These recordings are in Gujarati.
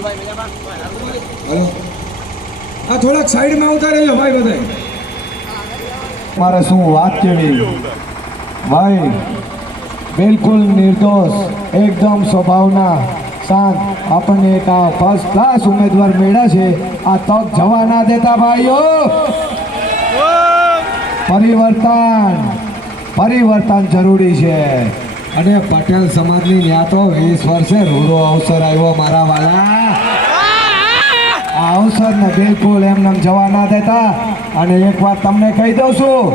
હલો. આ થોડાક સાઈડમાં આવતા રહેજો ભાઈ બધા. મારે શું વાત કેવી? ભાઈ બિલકુલ નિર્દોષ એકદમ સ્વભાવના શાંત. આપણને એક આ ફર્સ્ટ ક્લાસ ઉમેદવાર મેળા છે. આ તક જવા ના દેતા ભાઈઓ. પરિવર્તન પરિવર્તન જરૂરી છે. અને પટેલ સમાજની ન્યા વીસ વર્ષે રૂડો અવસર આવ્યો મારા વાલા. આ અવસરને બિલકુલ એમને જવા ના દેતા. અને એક વાત તમને કહી દઉં છું.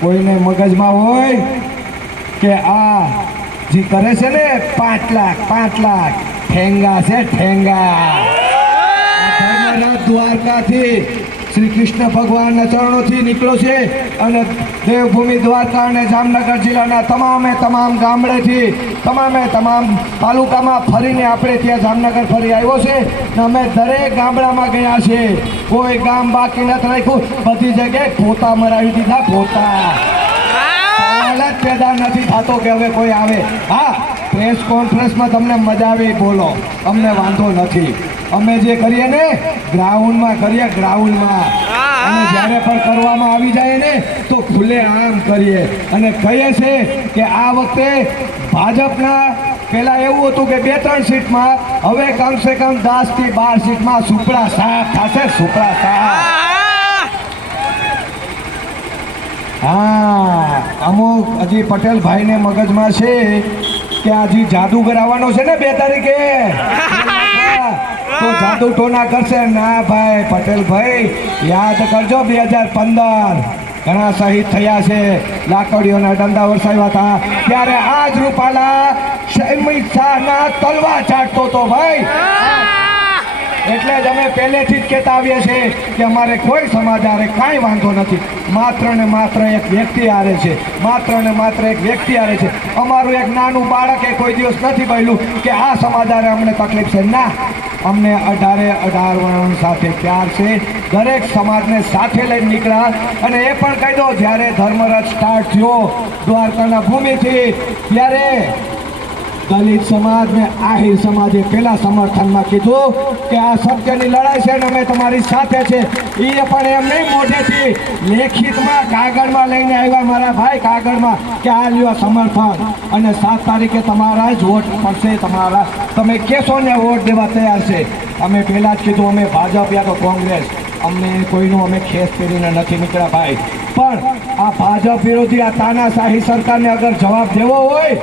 કોઈને મગજમાં હોય કે આ જે કરે છે ને, પાંચ લાખ પાંચ લાખ, ઠેંગા છે ઠેંગા. દ્વારકાથી શ્રી કૃષ્ણ ભગવાનના ચરણોથી નીકળ્યો છે અને દેવભૂમિ દ્વારકા અને જામનગર જિલ્લાના તમામે તમામ ગામડેથી તમામે તમામ તાલુકામાં ફરીને આપણે ત્યાં જામનગર ફરી આવ્યો છે અમે દરેક ગામડામાં ગયા છે કોઈ ગામ બાકી નથી રાખ્યું. બધી જગ્યાએ પોતા મરાવી દીધા પોતા સવાલ જ પેદા નથી થતો કે હવે કોઈ આવે. હા પ્રેસ કોન્ફરન્સમાં તમને મજા આવે બોલો. અમને વાંધો નથી. અમે જે કરીએ ને, ગ્રાઉન્ડમાં કરીએ, ગ્રાઉન્ડમાં. અને જ્યારે પણ કરવામાં આવી જાય ને, તો ખુલ્લે આમ કરીએ. અને કહીએ છે કે આ વખતે ભાજપના, પેલા એવું હતું કે બે ત્રણ સીટમાં, હવે કમસે કમ દસથી બાર સીટમાં સુપડા સાફ થશે સુપડા સાફ હા, અમુક હજી પટેલ ભાઈને મગજમાં છે કે હજી જાદુગર આવવાનો છે ને બે તારીખે. તો જાદુ ટોના કરશે. ના ભાઈ પટેલ ભાઈ યાદ કરજો બે હજાર પંદર. ઘણા શહીદ થયા છે. લાકડીઓના દંડા વરસાવ્યા હતા. ત્યારે આજ રૂપાલા અમિત શાહના તલવા ચાટતો હતો ભાઈ. એટલે જ અમે પહેલેથી જ કહેતા આવીએ છીએ કે અમારે કોઈ સમાજ આરે કાંઈ વાંધો નથી. માત્ર ને માત્ર એક વ્યક્તિ હારે છે. માત્ર ને માત્ર એક વ્યક્તિ હારે છે. અમારું એક નાનું બાળક એ કોઈ દિવસ નથી બન્યું કે આ સમાજ આરે અમને તકલીફ છે. ના, અમને અઢારે અઢાર વર્ણ સાથે પ્યાર છે. દરેક સમાજને સાથે લઈને નીકળ્યા અને એ પણ કહી દો, જ્યારે ધર્મરથ સ્ટાર્ટ થયો દ્વારકાના ભૂમિથી, ત્યારે દલિત સમાજ ને આહિર સમાજે પેલા સમર્થનમાં કીધું કે આ સત્યની લડાઈ છે ને અમે તમારી સાથે છે. એ પણ એમ નહીં મોઢેથી લેખિતમાં, કાગળમાં લઈને આવ્યા મારા ભાઈ કાગળમાં કે આ લ્યો સમર્થન. અને સાત તારીખે તમારા જ વોટ પડશે, તમારા. તમે કહેશો ને વોટ દેવા તૈયાર છે. અમે પહેલાં જ કીધું, અમે ભાજપ યા તો કોંગ્રેસ. અમને કોઈનું અમે ખેસ પહેરીને નથી નીકળ્યા ભાઈ. પણ આ ભાજપ વિરોધી આ તાનાશાહી સરકારને અગર જવાબ દેવો હોય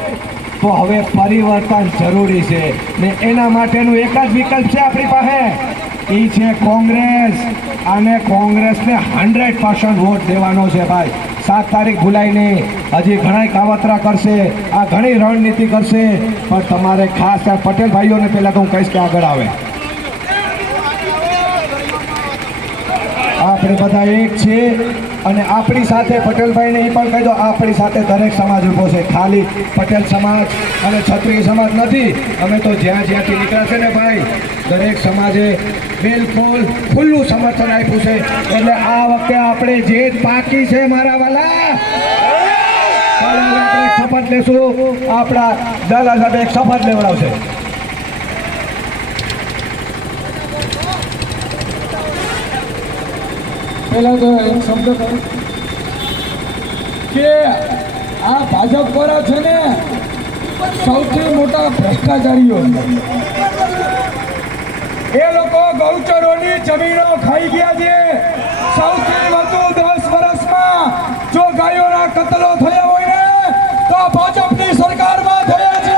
તો હવે પરિવર્તન જરૂરી છે ને એના માટેનું એક જ વિકલ્પ છે આપણી પાસે. એ છે કોંગ્રેસ. અને કોંગ્રેસને હંડ્રેડ પર્સન્ટ વોટ દેવાનો છે ભાઈ. સાત તારીખ ભૂલાય નહીં હજી ઘણા કાવતરા કરશે, આ ઘણી રણનીતિ કરશે, પણ તમારે ખાસ પટેલ ભાઈઓને પહેલાં તો હું કહીશ કે આગળ આવે. આપણે બધા એક છે અને આપણી સાથે પટેલભાઈને એ પણ કહી દો આપણી સાથે દરેક સમાજ ઊભો છે. ખાલી પટેલ સમાજ અને ક્ષત્રિય સમાજ નથી. અમે તો જ્યાં જ્યાંથી નીકળ્યા છે ને ભાઈ, દરેક સમાજે બિલકુલ ખુલ્લું સમર્થન આપ્યું છે. એટલે આ વખતે આપણે જે પાકી છે મારા વાલા શપથ લેશું. આપણા દાદા સાહેબ એક શપથ લેવડાવશે. પહેલા તો એક શબ્દ કહું કે આ ભાજપ વાળા છે ને સૌથી મોટા ભ્રષ્ટાચારીઓ એ લોકો ગૌચરોની જમીનો ખાઈ ગયા છે. સૌથી વધુ દસ વર્ષમાં જો ગાયોના કતલો થયા હોય ને તો ભાજપની સરકારમાં થયા છે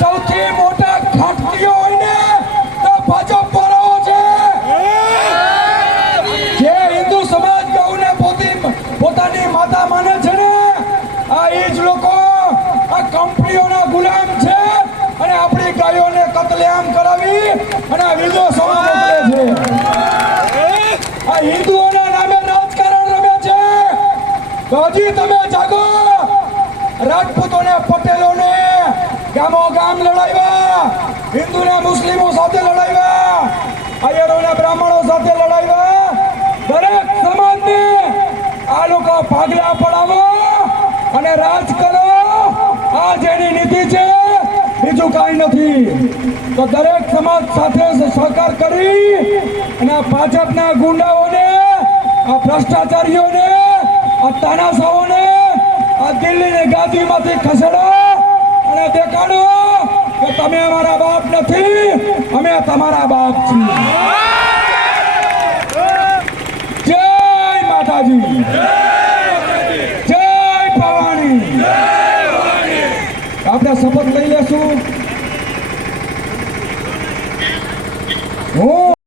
સૌથી મોટા ખાટકીઓ હોય ને તો ભાજપ વાળાઓ છે જે હિન્દુ સમાજ ગૌને પોતી પોતાની માતા માને છે ને આ એ જ લોકો આ કંપનીઓના ગુલામ છે અને આપણી ગાયોને કતલેઆમ કરાવી. અને આ વિદેશો કરે છે. આ હિન્દુઓના નામે રાજકારણ રમે છે. તો હજી તમે જાગો. રાજપૂતોને, પટેલોને ગામો ગામ લડાવ્યા. હિન્દુને, મુસ્લિમો સાથે લડાવ્યા. અયરોને બ્રાહ્મણો સાથે લડાવ્યા. દરેક સમાજને આ લોકો ભાગલા પડાવો અને રાજ કરો. આ જેની નીતિ છે બીજું કાંઈ નથી. તો દરેક સમાજ સાથે સહકાર કરી અને આ ભાજપના ગુંડાઓને, આ ભ્રષ્ટાચારીઓને, આ તાનાશાઓને આ દિલ્હીની ગાદીમાંથી ખસેડો અને દેખાડો કે તમે અમારા બાપ નથી, અમે તમારા બાપ છીએ. જય માતાજી જય ભવાની આપણે શપથ લઈ લેશું.